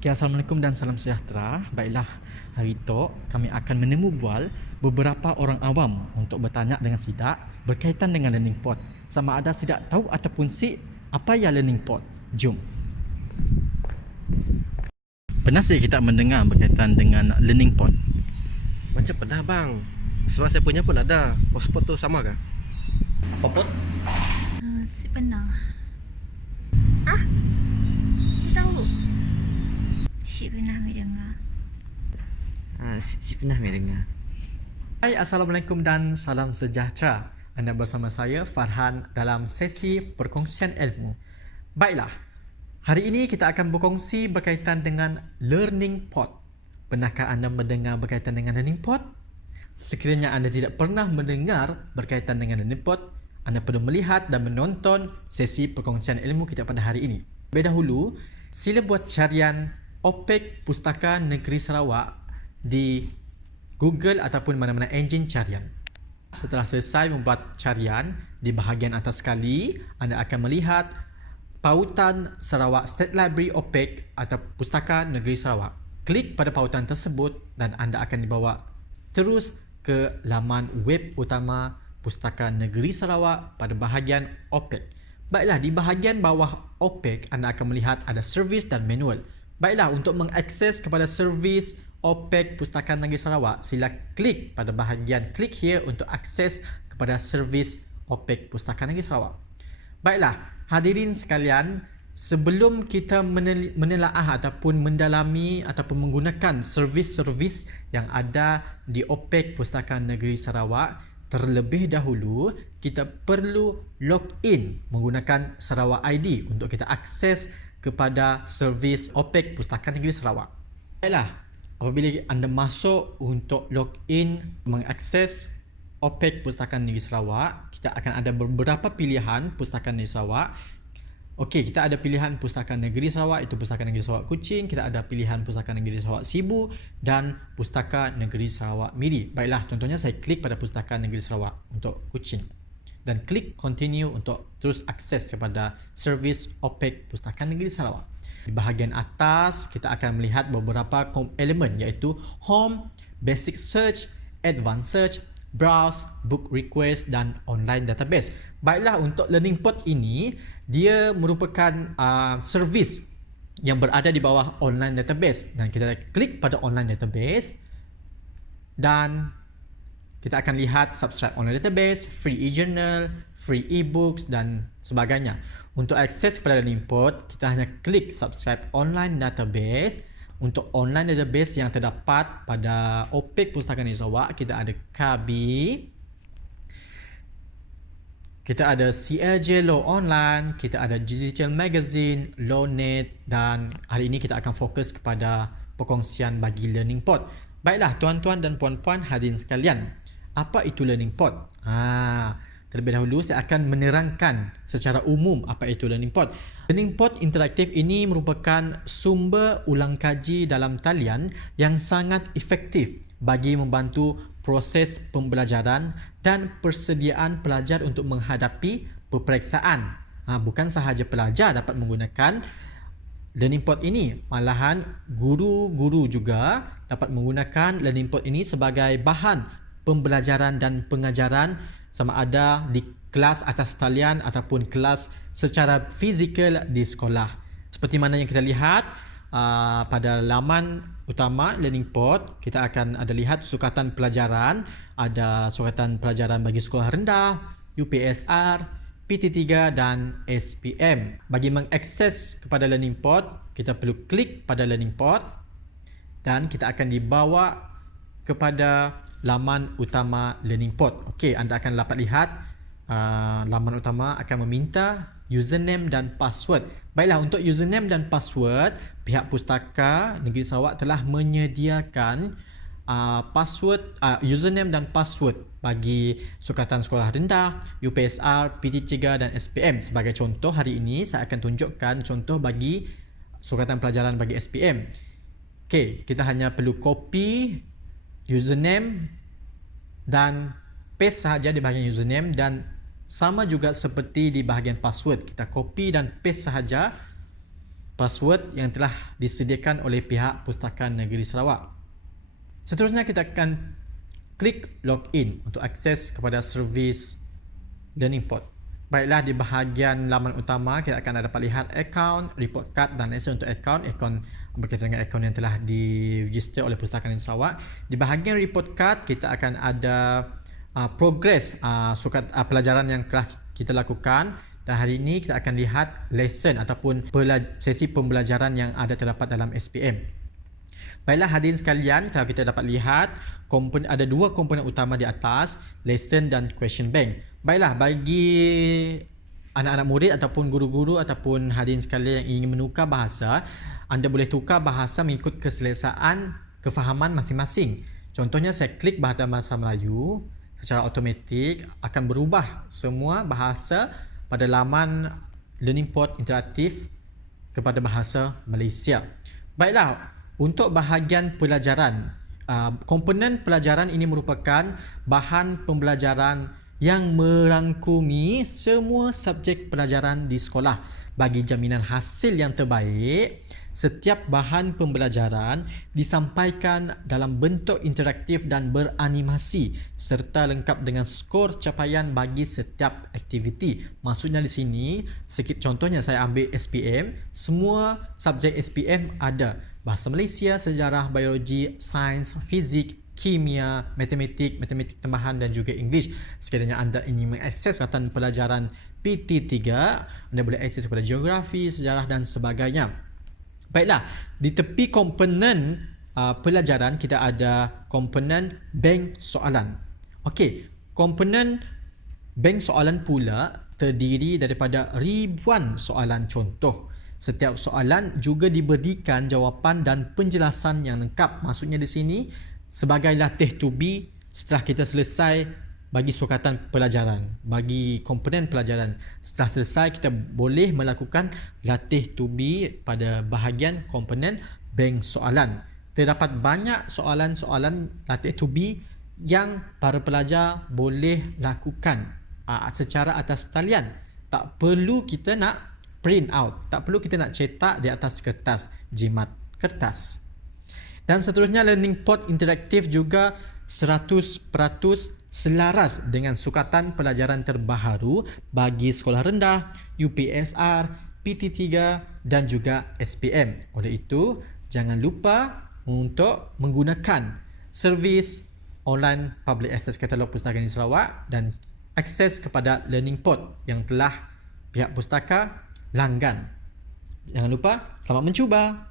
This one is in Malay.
Okay, Assalamualaikum dan salam sejahtera. Baiklah, hari itu kami akan menemu bual beberapa orang awam untuk bertanya dengan Sidak berkaitan dengan Learning Pod. Sama ada Sidak tahu ataupun si apa ya Learning Pod. Jom. Pernah sih kita mendengar berkaitan dengan Learning Pod? Macam pernah bang. Sebab saya punya pun ada. Hotspot tu sama ke? Apa pod? Si pernah. Tahu. Si pernah dengar. Si pernah dengar. Hai, Assalamualaikum dan salam sejahtera. Anda bersama saya Farhan dalam sesi perkongsian ilmu. Baiklah, hari ini kita akan berkongsi berkaitan dengan Learning Pod. Pernahkah anda mendengar berkaitan dengan Learning Pod? Sekiranya anda tidak pernah mendengar berkaitan dengan Learning Pod, anda perlu melihat dan menonton sesi perkongsian ilmu kita pada hari ini. Lebih dahulu, sila buat carian OPEC Pustaka Negeri Sarawak di Google ataupun mana-mana enjin carian. Setelah selesai membuat carian, di bahagian atas sekali, anda akan melihat pautan Sarawak State Library OPEC atau Pustaka Negeri Sarawak. Klik pada pautan tersebut dan anda akan dibawa terus ke laman web utama Pustaka Negeri Sarawak pada bahagian OPEC. Baiklah, di bahagian bawah OPEC, anda akan melihat ada servis dan manual. Baiklah, untuk mengakses kepada servis OPEC Pustaka Negeri Sarawak, sila klik pada bahagian click here untuk akses kepada servis OPEC Pustaka Negeri Sarawak. Baiklah, hadirin sekalian, sebelum kita menelaah ataupun mendalami ataupun menggunakan servis-servis yang ada di OPEC Pustaka Negeri Sarawak, terlebih dahulu kita perlu login menggunakan Sarawak ID untuk kita akses kepada servis OPEC Pustaka Negeri Sarawak. Baiklah, apabila anda masuk untuk login mengakses OPEC Pustaka Negeri Sarawak, kita akan ada beberapa pilihan Pustaka Negeri Sarawak. Okey, kita ada pilihan Pustaka Negeri Sarawak, itu Pustaka Negeri Sarawak Kuching. Kita ada pilihan Pustaka Negeri Sarawak Sibu dan Pustaka Negeri Sarawak Miri. Baiklah, contohnya saya klik pada Pustaka Negeri Sarawak untuk Kuching dan klik continue untuk terus akses kepada servis OPEC Pustaka Negeri Sarawak. Di bahagian atas, kita akan melihat beberapa elemen iaitu Home, Basic Search, Advanced Search, Browse, Book Request dan Online Database. Baiklah, untuk Learning Pod ini, dia merupakan servis yang berada di bawah Online Database. Dan kita klik pada Online Database dan kita akan lihat subscribe online database, free e-journal, free e-books dan sebagainya. Untuk akses kepada Learning Pod, kita hanya klik subscribe online database. Untuk online database yang terdapat pada OPEC Pustaka Negeri Sarawak, kita ada KB, kita ada CLJ Law Online, kita ada Digital Magazine, LawNet dan hari ini kita akan fokus kepada perkongsian bagi Learning Pod. Baiklah, tuan-tuan dan puan-puan hadirin sekalian, apa itu Learning Pod? Terlebih dahulu saya akan menerangkan secara umum apa itu Learning Pod. Learning Pod interaktif ini merupakan sumber ulang kaji dalam talian yang sangat efektif bagi membantu proses pembelajaran dan persediaan pelajar untuk menghadapi peperiksaan. Bukan sahaja pelajar dapat menggunakan Learning Pod ini, malahan guru-guru juga dapat menggunakan Learning Pod ini sebagai bahan pembelajaran dan pengajaran sama ada di kelas atas talian ataupun kelas secara fizikal di sekolah. Seperti mana yang kita lihat pada laman utama Learning Pod, kita akan ada lihat sukatan pelajaran, ada sukatan pelajaran bagi sekolah rendah, UPSR, PT3 dan SPM. Bagi mengakses kepada Learning Pod, kita perlu klik pada Learning Pod dan kita akan dibawa kepada laman utama Learning Pod. Okey, anda akan dapat lihat laman utama akan meminta username dan password. Baiklah, untuk username dan password, pihak Pustaka Negeri Sarawak telah menyediakan username dan password bagi sukatan sekolah rendah, UPSR, PT3 dan SPM. Sebagai contoh, hari ini saya akan tunjukkan contoh bagi sukatan pelajaran bagi SPM. Okey, kita hanya perlu copy username dan paste sahaja di bahagian username dan Sama juga seperti di bahagian password, kita copy dan paste sahaja password yang telah disediakan oleh pihak Pustakaan Negeri Sarawak. Seterusnya kita akan klik login untuk akses kepada servis Learning Pod. Baiklah, di bahagian laman utama kita akan dapat lihat akaun, report card dan access untuk akaun berkaitan dengan akaun yang telah diregister oleh Pustakaan Negeri Sarawak. Di bahagian report card kita akan ada progres pelajaran yang telah kita lakukan, dan hari ini kita akan lihat lesson ataupun sesi pembelajaran yang ada terdapat dalam SPM. Baiklah hadirin sekalian, kalau kita dapat lihat ada dua komponen utama di atas, lesson dan question bank. Baiklah, bagi anak-anak murid ataupun guru-guru ataupun hadirin sekalian yang ingin menukar bahasa, anda boleh tukar bahasa mengikut keselesaan kefahaman masing-masing. Contohnya saya klik bahasa Melayu, secara automatik akan berubah semua bahasa pada laman Learning Pod interaktif kepada bahasa Malaysia. Baiklah, untuk bahagian pelajaran, komponen pelajaran ini merupakan bahan pembelajaran yang merangkumi semua subjek pelajaran di sekolah. Bagi jaminan hasil yang terbaik, setiap bahan pembelajaran disampaikan dalam bentuk interaktif dan beranimasi serta lengkap dengan skor capaian bagi setiap aktiviti. Maksudnya di sini, contohnya saya ambil SPM, semua subjek SPM ada. Bahasa Malaysia, sejarah, biologi, sains, fizik, kimia, matematik tambahan dan juga English. Sekiranya anda ingin mengakses perkhidmatan pelajaran PT3, anda boleh akses kepada geografi, sejarah dan sebagainya. Baiklah, di tepi komponen pelajaran kita ada komponen bank soalan. Okey, komponen bank soalan pula terdiri daripada ribuan soalan contoh. Setiap soalan juga diberikan jawapan dan penjelasan yang lengkap. Maksudnya di sini sebagai latih to be setelah kita selesai bagi sukatan pelajaran, bagi komponen pelajaran. Setelah selesai kita boleh melakukan latih to be pada bahagian komponen bank soalan. Terdapat banyak soalan-soalan latih to be yang para pelajar boleh lakukan secara atas talian. Tak perlu kita nak print out, tak perlu kita nak cetak di atas kertas, jimat kertas. Dan seterusnya, Learning Pod interaktif juga 100% selaras dengan sukatan pelajaran terbaharu bagi sekolah rendah, UPSR, PT3 dan juga SPM. Oleh itu, jangan lupa untuk menggunakan servis online Public Access Katalog Pustakaan Negeri Sarawak dan akses kepada Learning Pod yang telah pihak pustaka langgan. Jangan lupa, selamat mencuba.